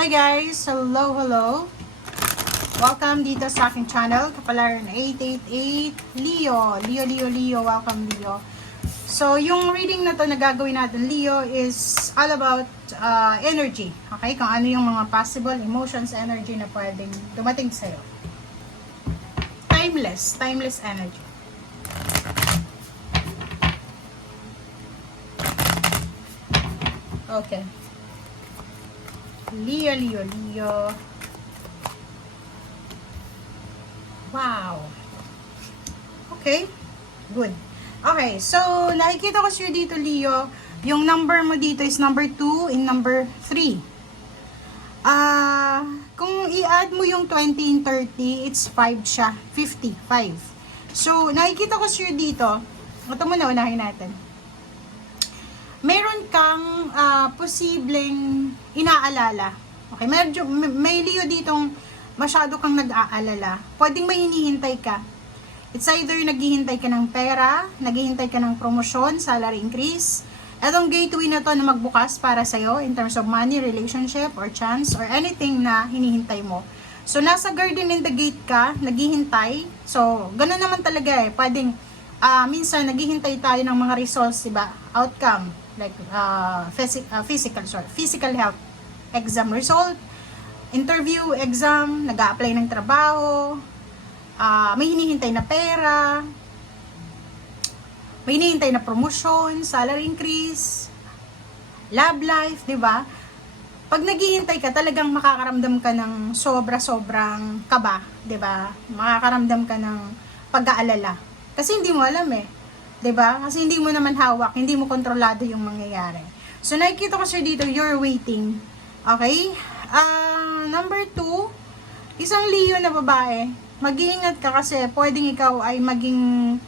Hello guys! Hello, hello! Welcome dito sa aking channel, Kapalaran 888 Leo. Leo, welcome Leo. So, yung reading na to na gagawin natin, Leo, is all about energy. Okay? Kung ano yung mga possible emotions, energy na pwedeng dumating sa'yo. Timeless energy. Okay. Leo. Wow. Okay. Good. Okay. So, nakikita ko sa'yo dito, Leo, yung number mo dito is number 2 and number 3. Kung i-add mo yung 20 and 30, it's 5 siya. 55. So, nakikita ko sa'yo dito, ito muna, unahin natin. Meron kang posibleng inaalala. Okay, medyo may Leo ditong masyado kang nag-aalala. Pwedeng may hinihintay ka. It's either naghihintay ka ng pera, naghihintay ka ng promosyon, salary increase. Etong gateway na to na magbukas para sa'yo in terms of money, relationship, or chance, or anything na hinihintay mo. So, nasa garden in the gate ka, naghihintay. So, gano'n naman talaga eh. Pwedeng, minsan, naghihintay tayo ng mga results, diba? Outcome. Like physical health, exam result, interview, exam, nag-a-apply ng trabaho, may hinihintay na pera, may hinihintay na promotion, salary increase, love life, di ba? Pag naghihintay ka, talagang makakaramdam ka ng sobrang kaba, di ba? Makakaramdam ka ng pag-aalala. Kasi hindi mo alam eh. 'Di ba? Kasi hindi mo naman hawak, hindi mo kontrolado yung mangyayari. So, nakikita ko sir dito, you're waiting. Okay? Number 2, isang Leo na babae. Mag-iingat ka kasi pwedeng ikaw ay maging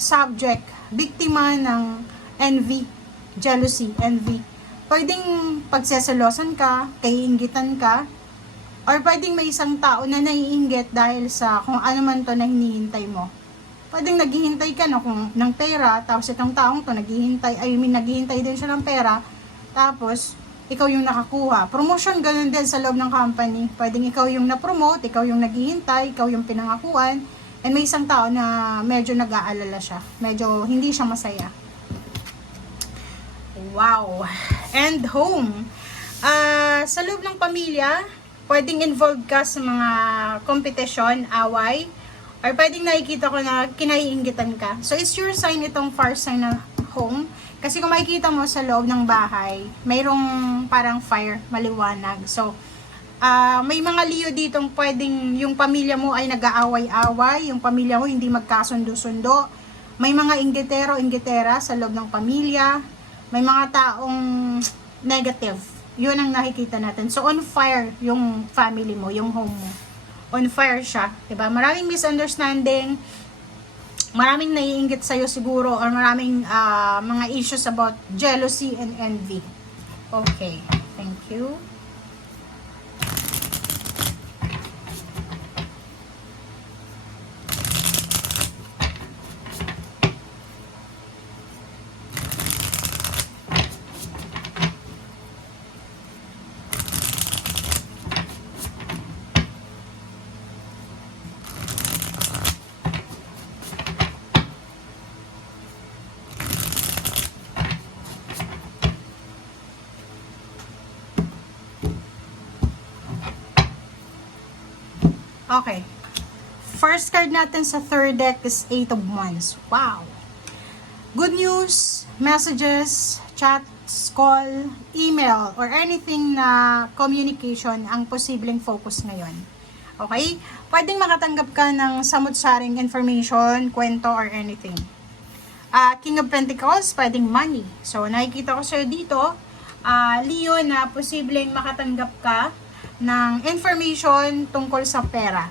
subject, biktima ng envy, jealousy, envy. Pwedeng pagseselosan ka, kaiinggitan ka, or pwedeng may isang tao na naiinggit dahil sa kung ano man to na hinihintay mo. Pwedeng naghihintay ka ng pera, tapos itong taong to naghihintay din siya ng pera, tapos ikaw yung nakakuha. Promotion, ganun din sa loob ng company. Pwedeng ikaw yung na-promote, ikaw yung naghihintay, ikaw yung pinangakuan, and may isang tao na medyo nag-aalala siya. Medyo hindi siya masaya. Wow! And home. Sa loob ng pamilya, pwedeng involved ka sa mga competition, away, or pwedeng nakikita ko na kinaiinggitan ka. So, it's your sign itong far sign na home. Kasi kung makikita mo sa loob ng bahay, mayroong parang fire, maliwanag. So, may mga Leo ditong pwedeng yung pamilya mo ay nag-aaway-away, yung pamilya mo hindi magkasundo-sundo. May mga inggitero-inggitera sa loob ng pamilya. May mga taong negative. Yun ang nakikita natin. So, on fire yung family mo, yung home mo. On fire siya, 'di ba? Maraming misunderstanding, maraming naiinggit sa iyo siguro, or maraming mga issues about jealousy and envy. Okay, thank you. Okay. First card natin sa third deck is 8 of Wands. Wow! Good news, messages, chats, call, email, or anything na communication ang posibleng focus ngayon. Okay? Pwedeng makatanggap ka ng samut-saring information, kwento, or anything. King of Pentacles, pwedeng money. So, nakikita ko sa'yo dito, Leo, na posibleng makatanggap ka ng information tungkol sa pera.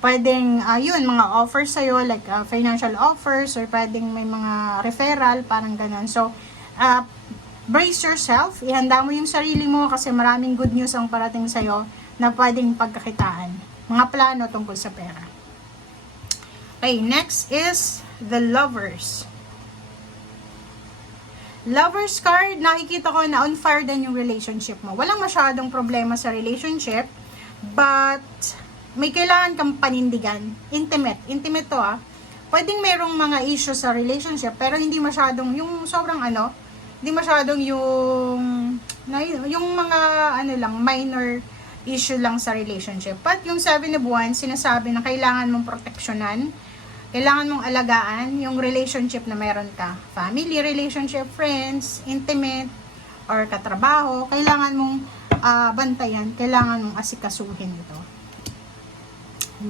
Pwedeng, mga offers sa'yo, like financial offers, or pwedeng may mga referral, parang ganun. So, brace yourself, ihanda mo yung sarili mo kasi maraming good news ang parating sa'yo na pwedeng pagkakitaan. Mga plano tungkol sa pera. Okay, next is the Lovers. Lover's card, nakikita ko na on fire din yung relationship mo. Walang masyadong problema sa relationship, but may kailangan kang panindigan. Intimate to Pwedeng merong mga issue sa relationship, pero hindi masyadong yung sobrang hindi masyadong yung mga lang, minor issue lang sa relationship. But yung 7 of Wands, sinasabi na kailangan mong proteksyonan, kailangan mong alagaan yung relationship na meron ka. Family relationship, friends, intimate, or katrabaho, kailangan mong bantayan, kailangan mong asikasuhin ito.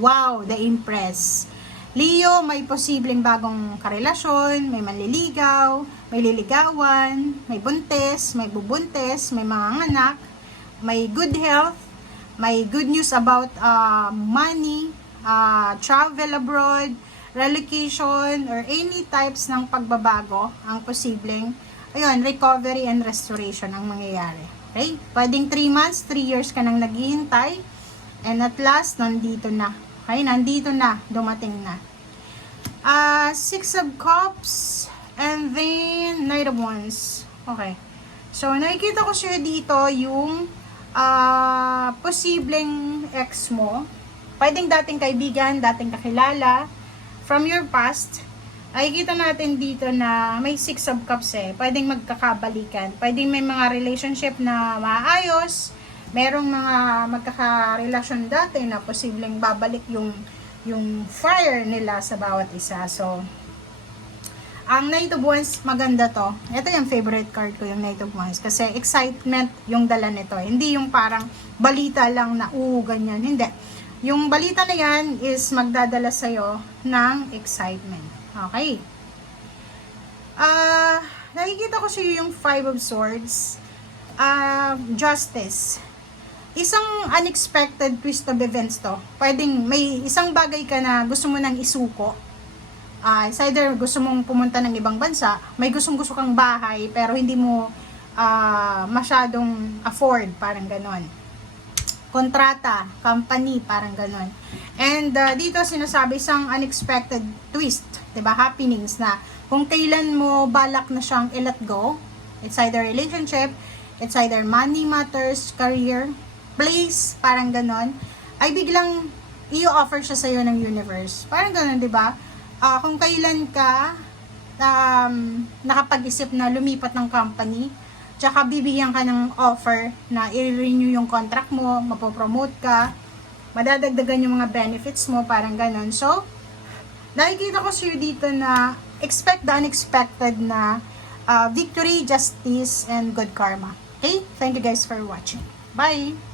Wow, the Empress. Leo, may posibleng bagong karelasyon, may manliligaw, may liligawan, may buntis, may bubuntis, may mga anak, may good health, may good news about money, travel abroad, relocation, or any types ng pagbabago ang posibleng. Ayun, recovery and restoration ang mangyayari. Okay? Pwedeng 3 months, 3 years ka nang naghihintay, and at last, nandito na. Okay, nandito na, dumating na. 6 of Cups, and then Knight of Wands. Okay. So, nakikita ko siya dito yung posibleng ex mo. Pwedeng dating kaibigan, dating kakilala, from your past. Nakikita natin dito na may 6 of Cups Pwedeng magkakabalikan. Pwedeng may mga relationship na maayos. Merong mga magkakarelasyon dati na posibleng babalik yung fire nila sa bawat isa. So, ang Knight of Wands, maganda to. Ito yung favorite card ko, yung Knight of Wands. Kasi excitement yung dala nito. Hindi yung parang balita lang na, ganyan. Hindi. Yung balita na yan is magdadala sa'yo ng excitement. Okay. Nakikita ko sa'yo yung 5 of Swords. Justice. Isang unexpected twist of events to. Pwedeng may isang bagay ka na gusto mo nang isuko. It's either gusto mong pumunta ng ibang bansa, may gusto kang bahay, pero hindi mo masyadong afford, parang ganon. Kontrata, company, parang ganon. And dito sinasabi isang unexpected twist, 'di ba? Happenings na kung kailan mo balak na siyang i-let go. It's either relationship, it's either money matters, career, place, parang ganon, ay biglang i-offer siya sa'yo ng universe. Parang ganon, di ba? Kung kailan ka nakapag-isip na lumipat ng company, tsaka bibigyan ka ng offer na i-renew yung contract mo, mapopromote ka, madadagdagan yung mga benefits mo, parang ganon. So, nakikita ko sa'yo dito na expect the unexpected na victory, justice, and good karma. Okay? Thank you guys for watching. Bye!